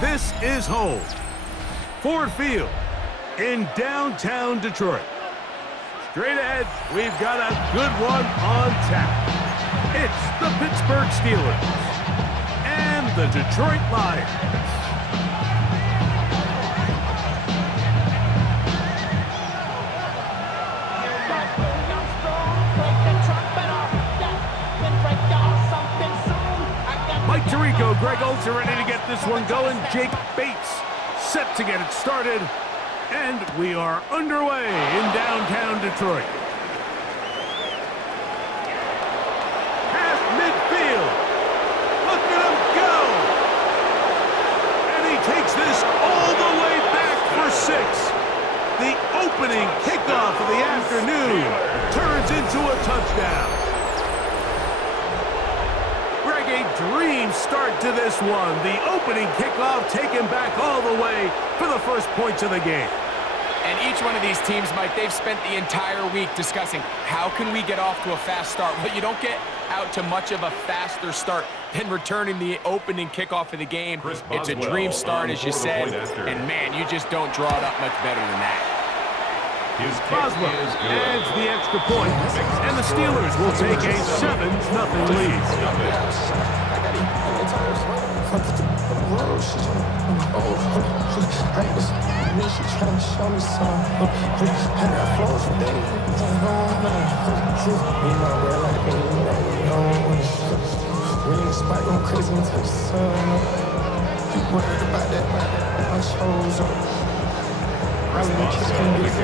This is home. Ford Field in downtown Detroit. Straight ahead, we've got a good one on tap. It's the Pittsburgh Steelers and the Detroit Lions. Mike Tirico, Greg Olds are ready to get this one going. Jake Bates set to get it started. And we are underway in downtown Detroit. Past midfield. Look at him go. And he takes this all the way back for 6. The opening kickoff of the afternoon turns into a touchdown. A dream start to this one. The opening kickoff taken back all the way for the first points of the game. And each one of these teams, Mike, they've spent the entire week discussing how can we get off to a fast start. Well, you don't get out to much of a faster start than returning the opening kickoff of the game. It's a dream start, as you said, and man, you just don't draw it up much better than that. Boswell adds the extra point, and the Steelers will take a 7-0 lead.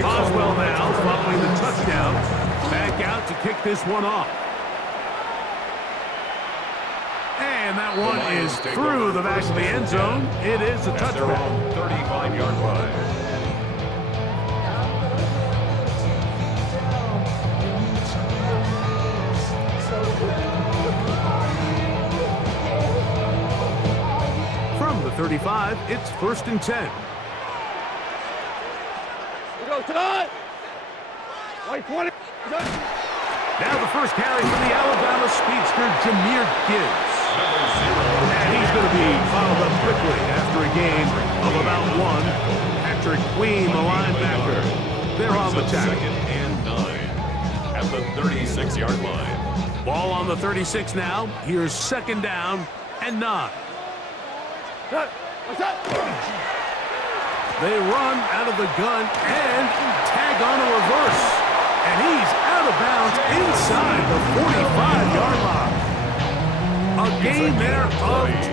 Boswell now following the touchdown. Back out to kick this one off. And that one is through the back of the end zone. It is a touchback. 35-yard line. From the 35, it's 1st and 10. Tonight. White 20. Now the first carry for the Alabama speedster, Jahmyr Gibbs. And he's going to be followed up quickly after a gain of about 1. Patrick Queen, the linebacker. They're on the tackle. 2nd and 9 at the 36-yard line. Ball on the 36 now. Here's 2nd down and 9. What's up? They run out of the gun and tag on a reverse. And he's out of bounds inside the 45-yard line. A gain there of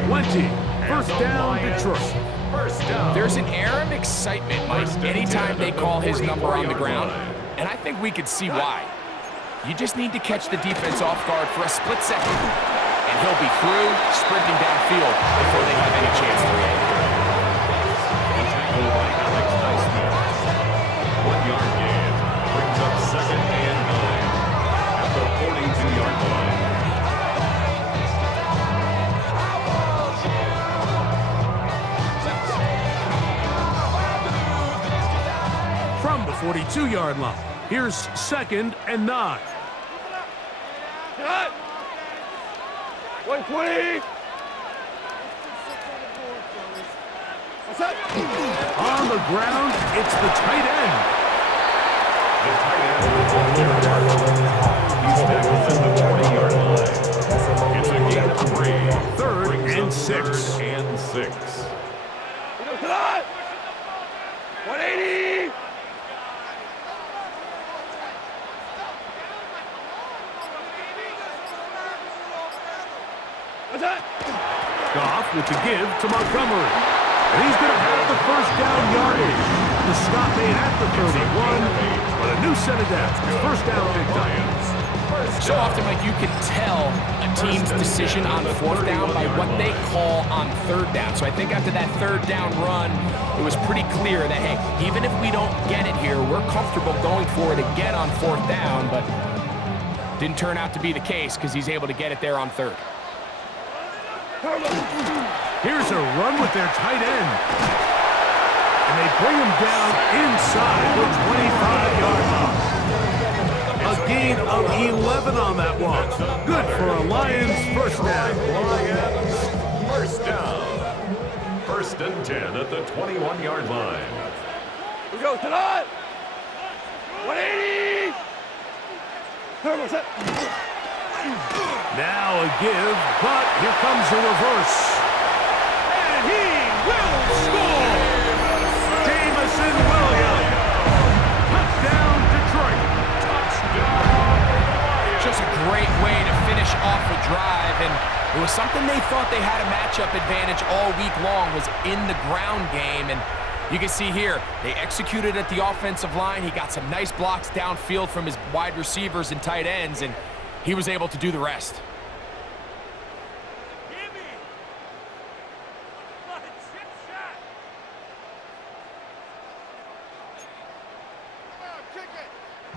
20. First down, Detroit. First down. There's an air of excitement, Mike, anytime they call his number on the ground. And I think we could see why. You just need to catch the defense off guard for a split second. And he'll be through, sprinting downfield before they have any chance to react. By Alex Naismith. 1-yard gain brings up 2nd and 9 at the 42-yard line. From the 42-yard line, here's 2nd and 9. 120. On the ground, it's the tight end. The tight end, he's tackled at the 40-yard line. It's a gain of 3. 3rd and 6. 3rd and 6. 180. What's that? Goff with the give to Montgomery. And he's going to have the first down yardage. The stop made at the 31, but a new set of downs. First down picked up. So often, Mike, you can tell a team's decision on 4th down by what they call on 3rd down. So I think after that 3rd down run, it was pretty clear that, hey, even if we don't get it here, we're comfortable going for it again on 4th down, but didn't turn out to be the case because he's able to get it there on 3rd. Here's a run with their tight end. And they bring him down inside the 25-yard line. A gain of 11 on that one. Good for a Lions first down. Lions first down. First and 10 at the 21-yard line. We go to the 180. Turbo set. Now a give, but here comes the reverse. And he will score! Jamison Williams. Touchdown, Detroit. Just a great way to finish off a drive, and it was something they thought they had a matchup advantage all week long, was in the ground game. And you can see here, they executed at the offensive line. He got some nice blocks downfield from his wide receivers and tight ends, and he was able to do the rest.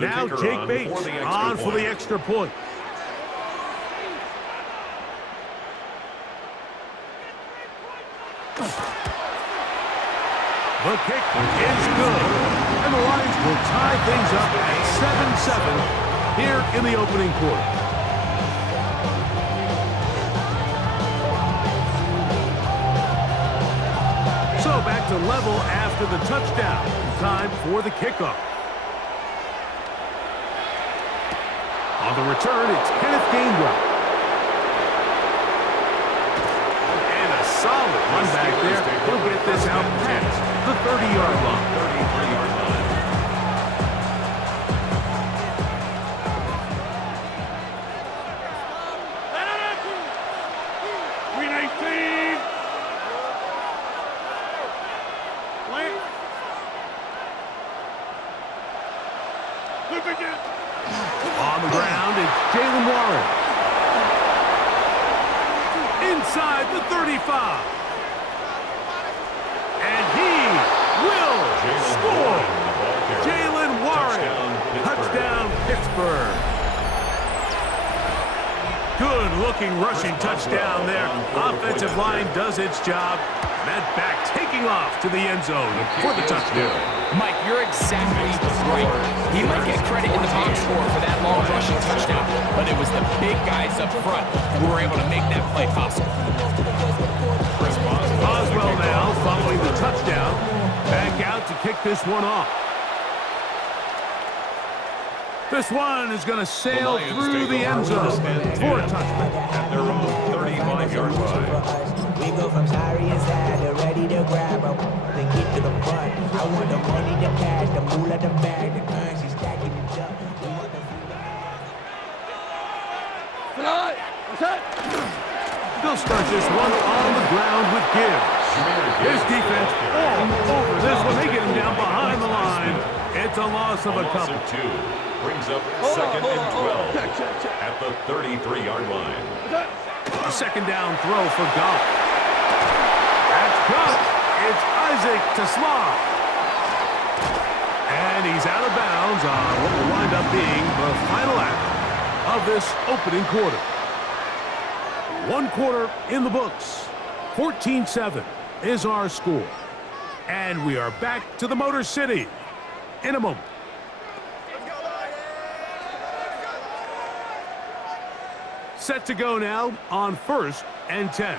Now Jake Bates on for the extra point. The kick is good. And the Lions will tie things up at 7-7 here in the opening quarter. So back to level after the touchdown. Time for the kickoff. On the return, it's Kenneth Gainwell. And a solid run back there. He'll get this out past the 30-yard line. 33-yard line. On the ground, it's Jalen Warren. Inside the 35. And he will score. Jalen Warren. Touchdown, Pittsburgh. Good-looking rushing touchdown there. Offensive line does its job. That back taking off to the end zone for the touchdown. Mike, you're exactly right. He might get credit in the box score for that long rushing touchdown, but it was the big guys up front who were able to make that play possible. Boswell now following the touchdown. Back out to kick this one off. This one is going to sail through the end zone for a touchdown. At their own 35-yard line. We go from sorry and sad to ready to grab up, then get to the front. I want the money, the cash, the moolah, the bag, the currency stacking it up. We want the Tonight. What's that? They'll start this one on the ground with Gibbs. His defense all over this one. They get him down behind the line. It's a loss of a couple. Loss of 2. Brings up second and 12 at the 33-yard line. A second down throw for Goff. That's caught. It's Isaac to Slav. And he's out of bounds on what will wind up being the final act of this opening quarter. One quarter in the books. 14-7 is our score. And we are back to the Motor City in a moment. Set to go now on 1st and 10.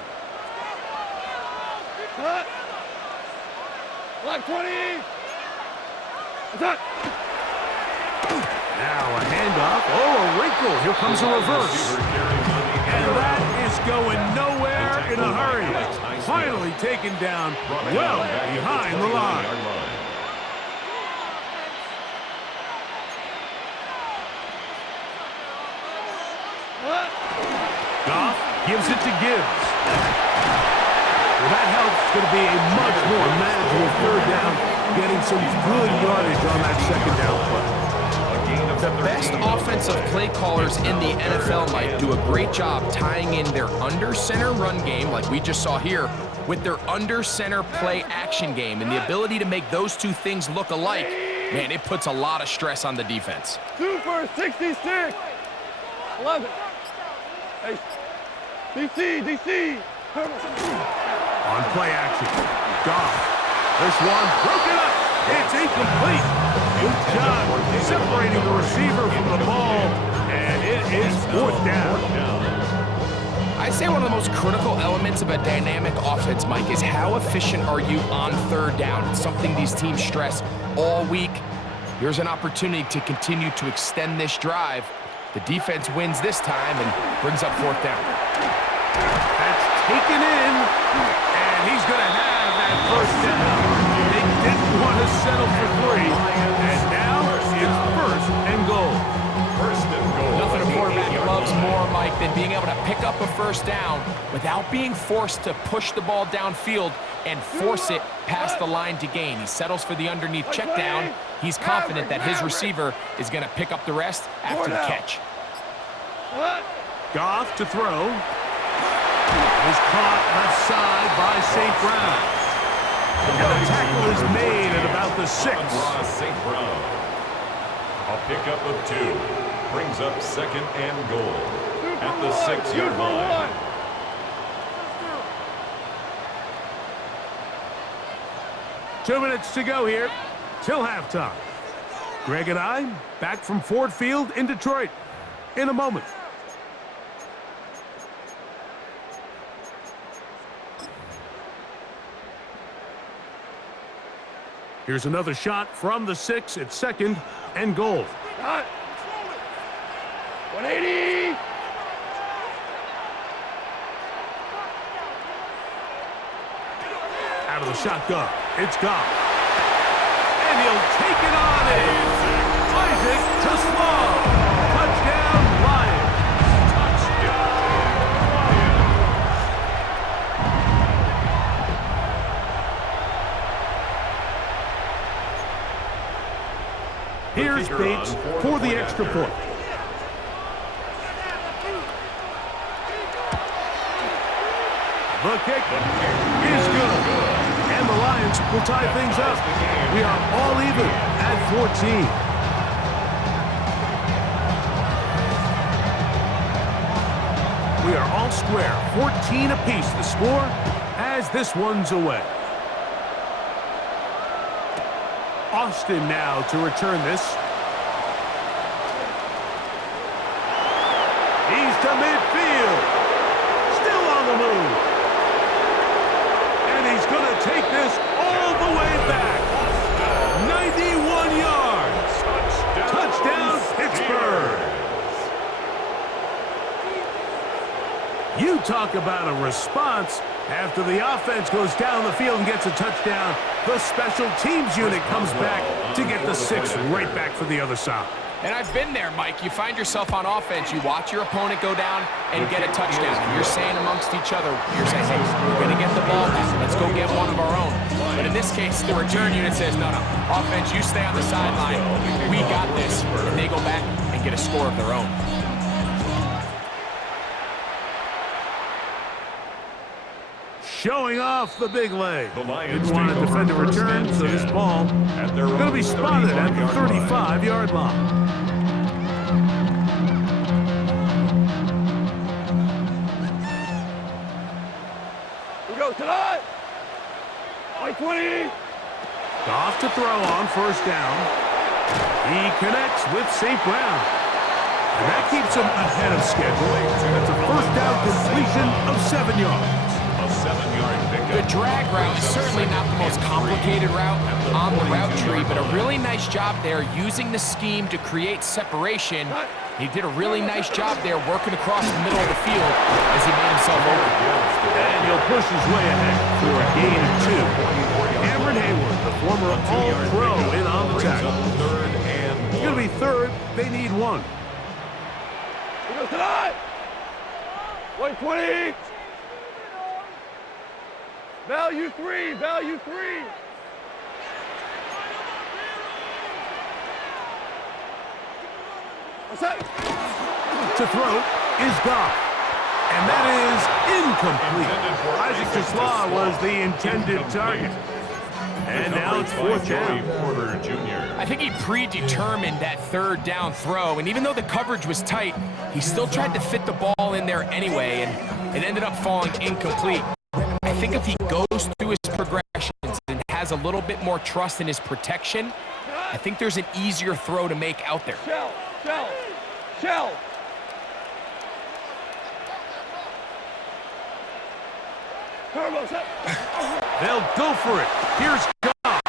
Cut. Block 20. Attack. Now a handoff. Oh, a wrinkle. Here comes a reverse. And that is going nowhere in a hurry. Finally taken down well behind the line. Goff gives it to Gibbs. Well, that helps. It's going to be a much more manageable third down, getting some good yardage on that second down play. The best offensive play callers in the NFL might do a great job tying in their under-center run game, like we just saw here, with their under-center play action game. And the ability to make those two things look alike, man, it puts a lot of stress on the defense. Super 66. 11. Hey, DC. On play action, Goff. This one broken up. It's incomplete. Good job separating the receiver from the ball, and it is 4th down. I say one of the most critical elements of a dynamic offense, Mike, is how efficient are you on third down? It's something these teams stress all week. Here's an opportunity to continue to extend this drive. The defense wins this time and brings up fourth down. That's taken in, and he's going to have that first down. They didn't want to settle for 3, and now it's first and goal. First and goal. Nothing a quarterback loves more, Mike, than being able to pick up a first down without being forced to push the ball downfield and force it past the line to gain. He settles for the underneath check down. He's confident that his receiver is going to pick up the rest after the catch. Goff to throw. Is caught left side by St. Brown. And the tackle is made at about the 6. St. Brown. A pickup of 2. Brings up second and goal at the 6-yard line. Two minutes to go here till halftime. Greg and I back from Ford Field in Detroit in a moment. Here's another shot from the 6 at second and goal. 180. Out of the shotgun, it's Goff. And he'll take it on in. Isaac to Slow. Touchdown, Lions. Here's Bates for the extra point. The kick is good. And the Lions will tie things up. We are all even at 14. We are all square. 14 apiece the score as this one's away. Austin now to return this. He's to midfield. Still on the move. And he's going to take this all the way back. 91 yards. Touchdown, Pittsburgh. You talk about a response. After the offense goes down the field and gets a touchdown, the special teams unit comes back to get the 6 right back for the other side. And I've been there, Mike. You find yourself on offense, you watch your opponent go down and get a touchdown. And you're saying amongst each other, you're saying, hey, we're going to get the ball back. Let's go get one of our own. But in this case, the return unit says, no, offense, you stay on the sideline. We got this. And they go back and get a score of their own. Showing off the big leg. Didn't want to defend a return, so this ball going to be spotted at the 35-yard line. We go tonight. 20. Goff to throw on first down. He connects with St. Brown. And that keeps him ahead of schedule. That's a first down completion of 7 yards. The drag route is certainly not the most complicated route on the route tree, but a really nice job there using the scheme to create separation. He did a really nice job there working across the middle of the field as he made himself open. And he'll push his way ahead for a gain of 2. Cameron Hayward, the former All-Pro, in on the tackle. It's going to be third. They need 1. We go tonight. 120. Value 3, value 3. What's that? To throw is Goff. And that is incomplete. Isaac Tesla was the intended target. And now it's fourth down. I think he predetermined that third down throw, and even though the coverage was tight, he still tried to fit the ball in there anyway, and it ended up falling incomplete. I think if he goes through his progressions and has a little bit more trust in his protection, I think there's an easier throw to make out there. Shell. Turbo set. They'll go for it. Here's Goff.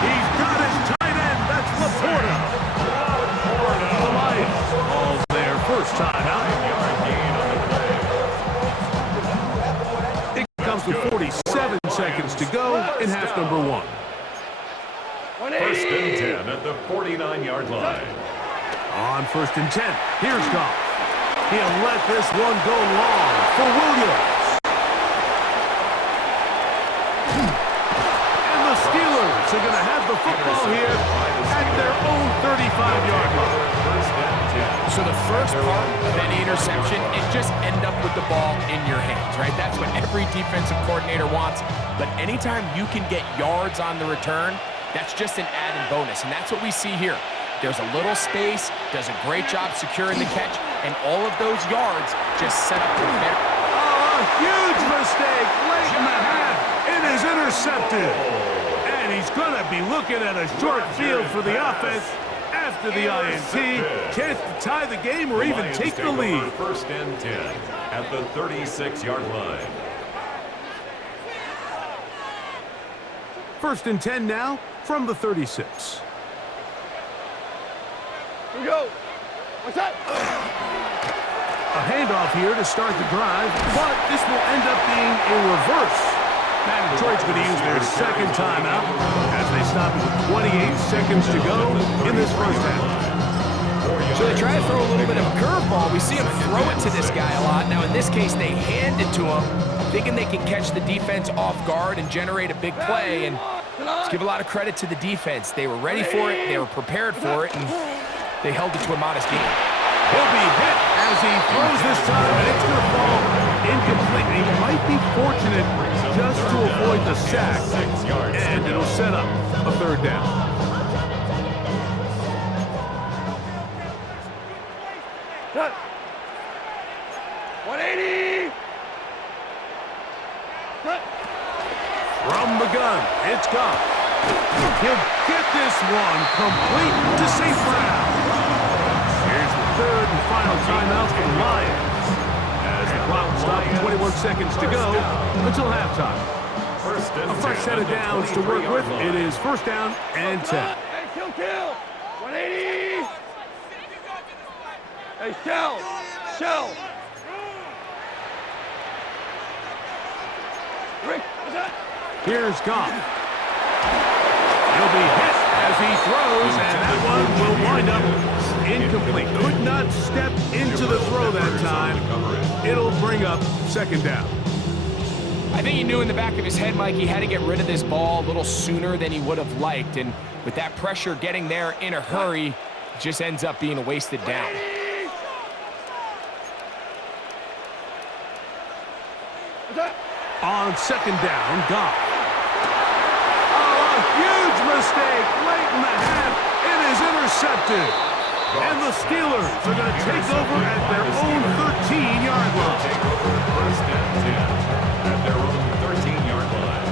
He's got his tight end. That's Laporta. The Lions calls their first time out. It comes to 47 seconds to go in half number 1. First and 10 at the 49-yard line. On first and 10, here's Goff. He'll let this one go long for Williams. And the Steelers are going to have the football here at their own 35-yard line. So the first part of any interception is just end up with the ball in your hands, right? That's what every defensive coordinator wants. But anytime you can get yards on the return, that's just an added bonus, and that's what we see here. There's a little space, does a great job securing the catch, and all of those yards just set up for better. Oh, a huge mistake late in the half. It is intercepted. And he's going to be looking at a short field for the offense after the INT. Chance to tie the game or even take the lead. First and 10 at the 36-yard line. First and 10 now from the 36. Here we go. What's that? A handoff here to start the drive, but this will end up being a reverse. Now Detroit's going to use their second timeout as they stop with 28 seconds to go in this first half. So they try to throw a little bit of a curveball. We see him throw it to this guy a lot. Now in this case, they hand it to him, thinking they can catch the defense off guard and generate a big play. And let's give a lot of credit to the defense. They were ready for it, they were prepared for it, and they held it to a modest gain. He'll be hit as he throws this time, and it's going to fall incomplete. He might be fortunate just to avoid the sack, and it'll set up a third down. Cut. 180. Cut. From the gun, it's Goff. He'll get this one complete to St. Brown. Here's the third and final timeout for the Lions. As the clock stops, 21 seconds to go until halftime. A fresh set of downs to work with. It is first down and 10. Hey, kill. 180. Hey, shell. Rick, what's that? Here's Goff. He'll be hit as he throws, and that one will wind up incomplete. Could not step into the throw that time. It'll bring up second down. I think he knew in the back of his head, Mike, he had to get rid of this ball a little sooner than he would have liked. And with that pressure getting there in a hurry, it just ends up being a wasted down. On second down, Goff. Oh, a huge mistake late in the half. It is intercepted. And the Steelers are going to take over at their own 13-yard line. First and 10 at their own 13-yard line.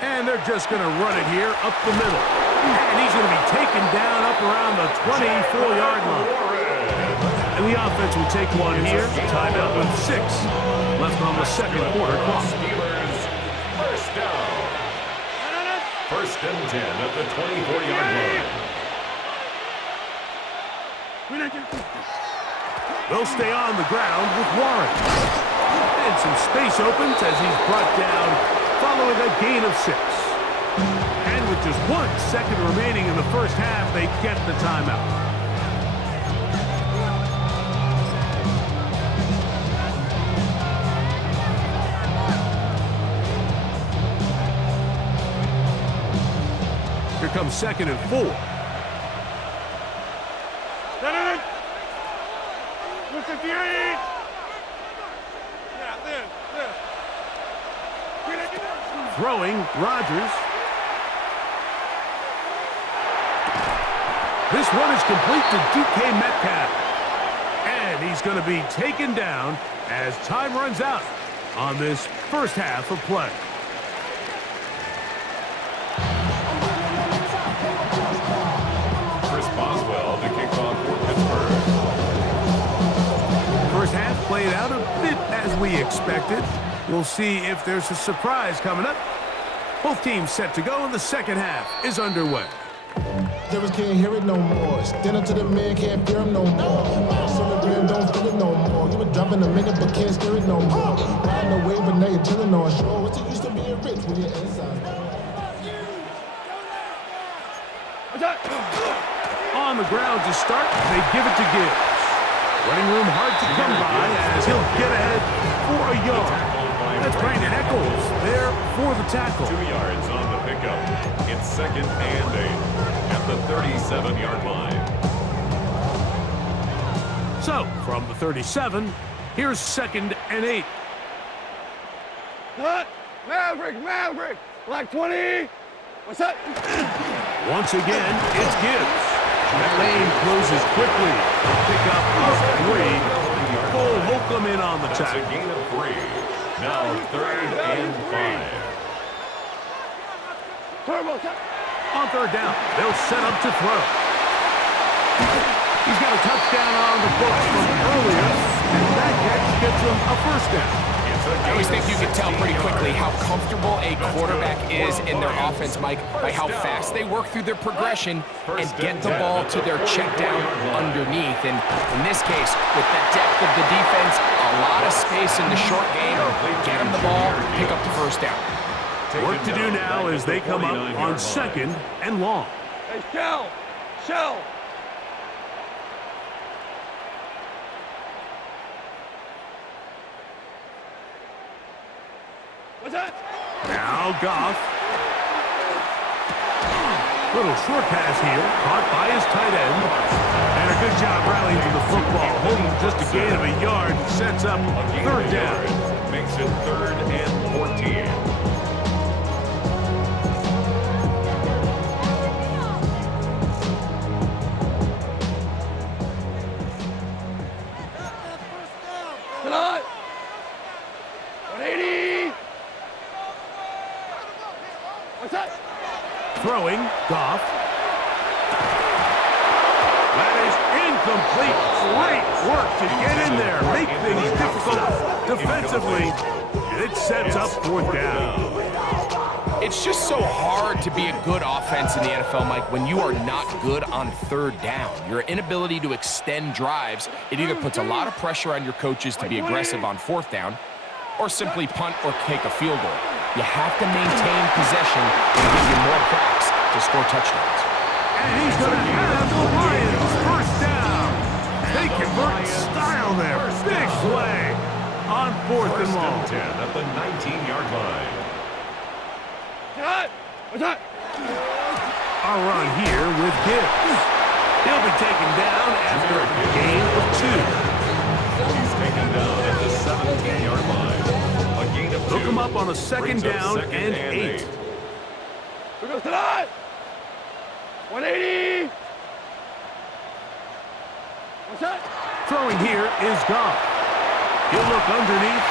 And they're just going to run it here up the middle. And he's going to be taken down up around the 24-yard line. And the offense will take one here. Timeout with 6 left on the second quarter clock. Steelers, first down. First and 10 at the 24-yard line. They'll stay on the ground with Warren. And some space opens as he's brought down following a gain of 6. And with just 1 second remaining in the first half, they get the timeout. Here comes second and 4. Throwing, Rodgers. This one is complete to DK Metcalf. And he's going to be taken down as time runs out on this first half of play. Boswell to kick off for Pittsburgh. First half played out a bit as we expected. We'll see if there's a surprise coming up. Both teams set to go, and the second half is underway. Terrors can't hear it no more. Stand up to the man, can't fear him no more. On the ground, don't feel it no more. You were dropping a minute, but can't steer it no more. Riding the wave, but now you're chilling on shore. What's it used to being rich when you're inside? On the ground to start, they give it to Gibbs. Running room hard to come by as he'll get ahead for a yard. That's Brandon Eccles there for the tackle. 2 yards on the pickup. It's 2nd and 8 at the 37-yard line. So, from the 37, here's 2nd and 8. Hut! Maverick! Black 20! What's that? Once again, it's Gibbs. That lane closes quickly. A pickup of 3. Cole Holcomb in on the That's a tackle. gain of 3. Now 3rd and 5. Turbo! On 3rd down, they'll set up to throw. He's got a touchdown on the books from earlier, and that catch gets him a first down. I always think you can tell pretty quickly how comfortable a quarterback is in their offense, Mike, by how fast they work through their progression and get the ball to their check down underneath. And in this case, with the depth of the defense, a lot of space in the short game, get them the ball, pick up the first down. Work to do now as they come up on 2nd and long. Hey, Shell! What's that? Now Goff. Little short pass here, caught by his tight end. And a good job rallying to the football. Holding just a gain of a yard, sets up 3rd down. Makes it 3rd and 14. Tonight! 180! What's that? Throwing, Goff. That is incomplete. Great work to get in there. Make things difficult defensively. And it sets up 4th down. It's just so hard to be a good offense in the NFL, Mike, when you are not good on 3rd down. Your inability to extend drives, it either puts a lot of pressure on your coaches to be aggressive on 4th down or simply punt or kick a field goal. You have to maintain possession and give you more cracks to score touchdowns. And he's going to have the Lions first down. They convert style there. Big play on 4th and First long. and 10 at the 19-yard line. Tonight! What's that? A run here with Gibbs. He'll be taken down after a gain of 2. He's taken down at the 17-yard line. A gain of 2. Look him up on a 2nd down and 8. Here goes tonight! 180! What's that? Throwing here is Goff. He'll look underneath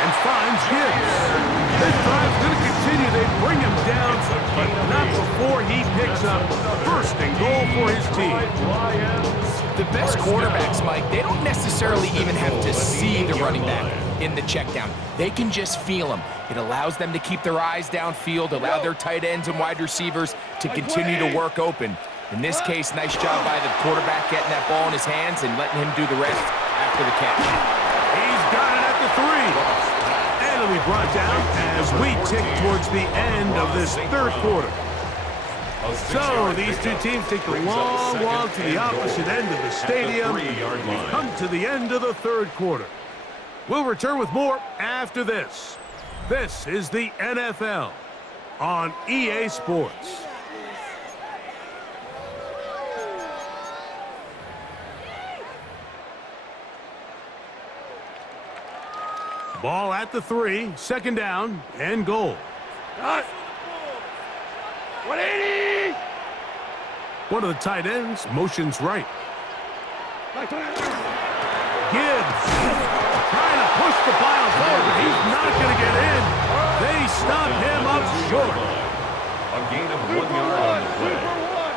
and finds Gibbs. This drive's going to continue. They bring him down, but not before he picks up 1st and goal for his team. The best quarterbacks, Mike, they don't necessarily even have to see the running back in the check down. They can just feel him. It allows them to keep their eyes downfield, allow their tight ends and wide receivers to continue to work open. In this case, nice job by the quarterback getting that ball in his hands and letting him do the rest after the catch. He's got it at the 3. And it'll be brought down as we tick towards the end of this 3rd quarter. So these two teams take the long walk to the opposite end of the stadium. We've come to the end of the 3rd quarter. We'll return with more after this. This is the NFL on EA Sports. Ball at the 3, 2nd down and goal. Cut! 180! One of the tight ends motions right. Back to it. Gibbs trying to push the pile forward, but he's not going to get in. They stop him up short. A gain of 1 yard on the play.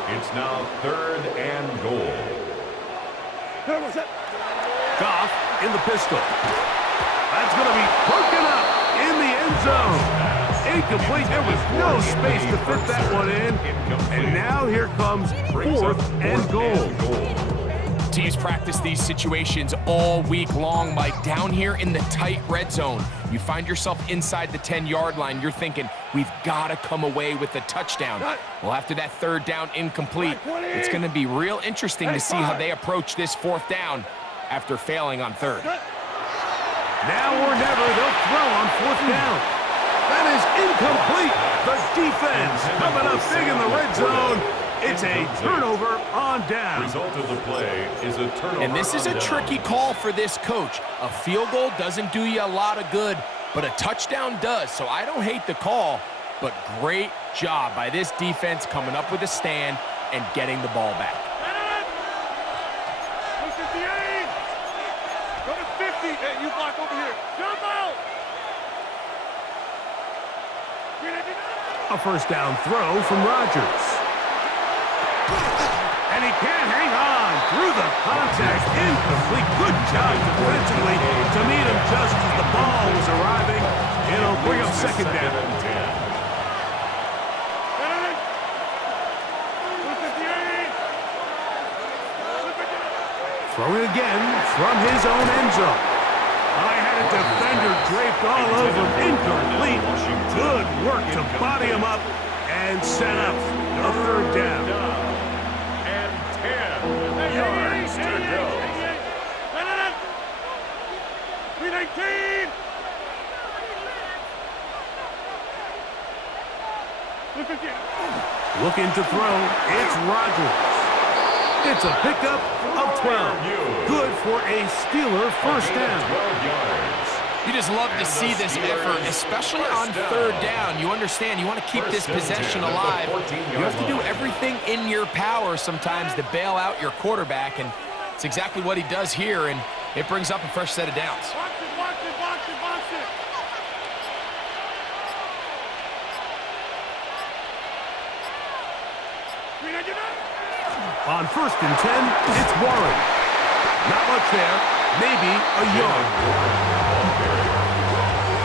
It's now 3rd and goal. Goff in the pistol. That's going to be broken up in the end zone. Incomplete. There was no space to fit that one in. And now here comes 4th and goal. Teams practice these situations all week long, Mike. Down here in the tight red zone, you find yourself inside the 10-yard line. You're thinking, we've got to come away with a touchdown. Well, after that 3rd down incomplete, it's going to be real interesting to see how they approach this 4th down after failing on 3rd. Now or never, they'll throw on 4th down. That is incomplete. The defense coming up big in the red zone. It's a turnover on down. Result of the play is a turnover. And this is a tricky call for this coach. A field goal doesn't do you a lot of good, but a touchdown does. So I don't hate the call, but great job by this defense coming up with a stand and getting the ball back. Go to 50. Hey, you block over here. Jump out. A 1st down throw from Rodgers. And he can't hang on through the contact. Incomplete. Good job defensively to meet him just as the ball was arriving. It'll bring up 2nd down. Throwing again from his own end zone. I had a defender draped all over him. Incomplete. Good work to body him up and set up a 3rd down. And 10 yards to go. 319. Looking to throw. It's Rodgers. It's a pickup of 12. Good for a Steeler 1st down. 12 yards. You just love to see this effort, especially on 3rd down. You understand, you want to keep this possession alive. You have to do everything in your power sometimes to bail out your quarterback, and it's exactly what he does here, and it brings up a fresh set of downs. Watch it, watch it, watch it, watch it. On 1st and 10, it's Warren. Not much there. Maybe a yard.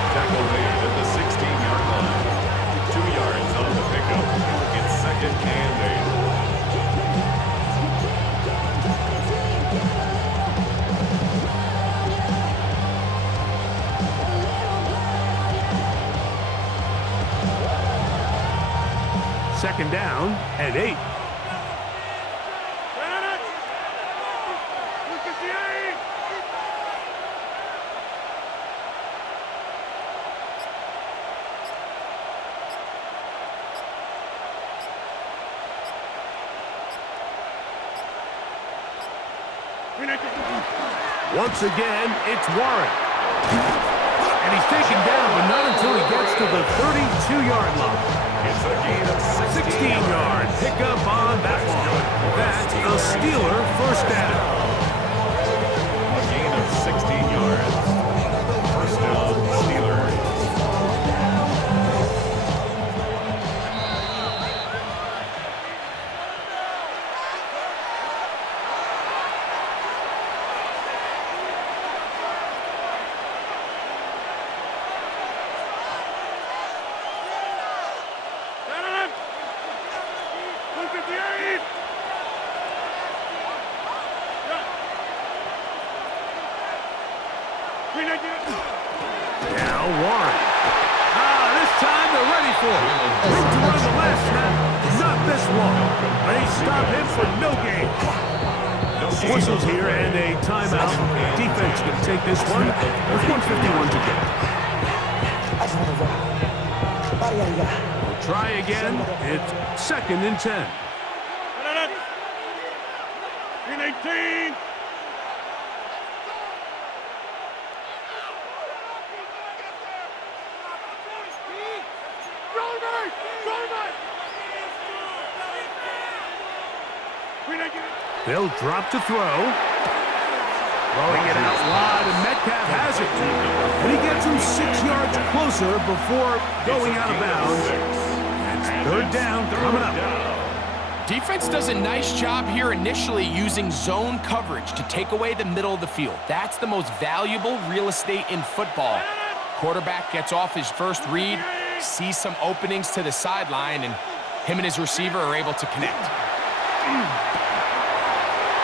Tackle made at the 16-yard line. 2 yards on the pickup. It's 2nd and 8. Second down and 8. Once again, it's Warren. And he's taken down, but not until he gets to the 32-yard line. It's a gain of 16-yard pickup on that one. That's a Steeler 1st down. A gain of 16 yards. 1st down, Steelers. Now Warren. This time they're ready for it. Room to run the last snap. Not this one. They stop him for no gain. Whistles here and a timeout. Defense can take this one with 1:51 to go. We'll try again. It's 2nd and 10. 319. They'll drop to throw. Throwing it out wide, and Metcalf has it. And he gets him 6 yards closer before going out of bounds. It's 3rd down coming up. Defense does a nice job here initially using zone coverage to take away the middle of the field. That's the most valuable real estate in football. Quarterback gets off his first read, sees some openings to the sideline, and him and his receiver are able to connect.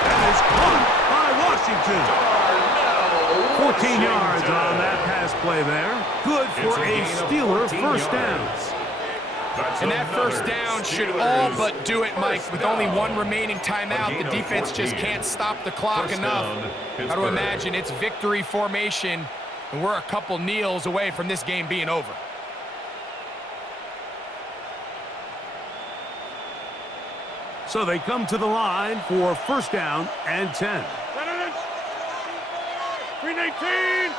That is caught by Washington. 14 yards on that pass play there. Good for a Steeler first down. And that first down should all but do it, Mike. With only one remaining timeout, the defense just can't stop the clock enough. Got to imagine it's victory formation, and we're a couple kneels away from this game being over. So they come to the line for first down and 10. 319.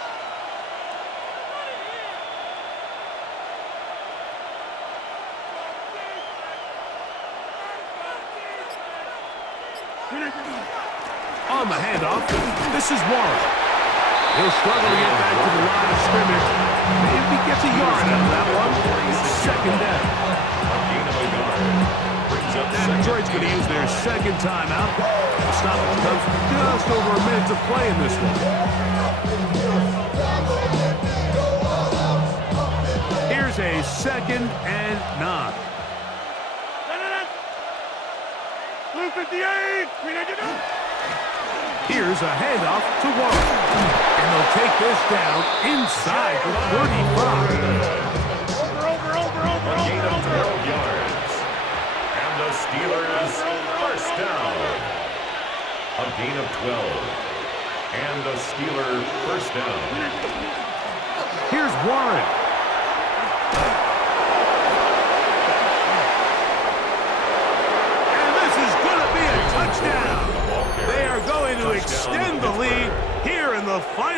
On the handoff, this is Warren. He'll struggle to get back to the line of scrimmage. Maybe he gets a yard out of that one. It's second down. Now Detroit's going to use their second timeout. The stoppage comes just over a minute to play in this one. Here's a 2nd and 9. Blue 58. Here's a handoff to Warren. And they'll take this down inside the 35. A gain of 12 yards. And the Steelers first down. A gain of 12. And the Steeler first down. Here's Warren. And this is going to be a touchdown. They are going to extend the lead here in the final.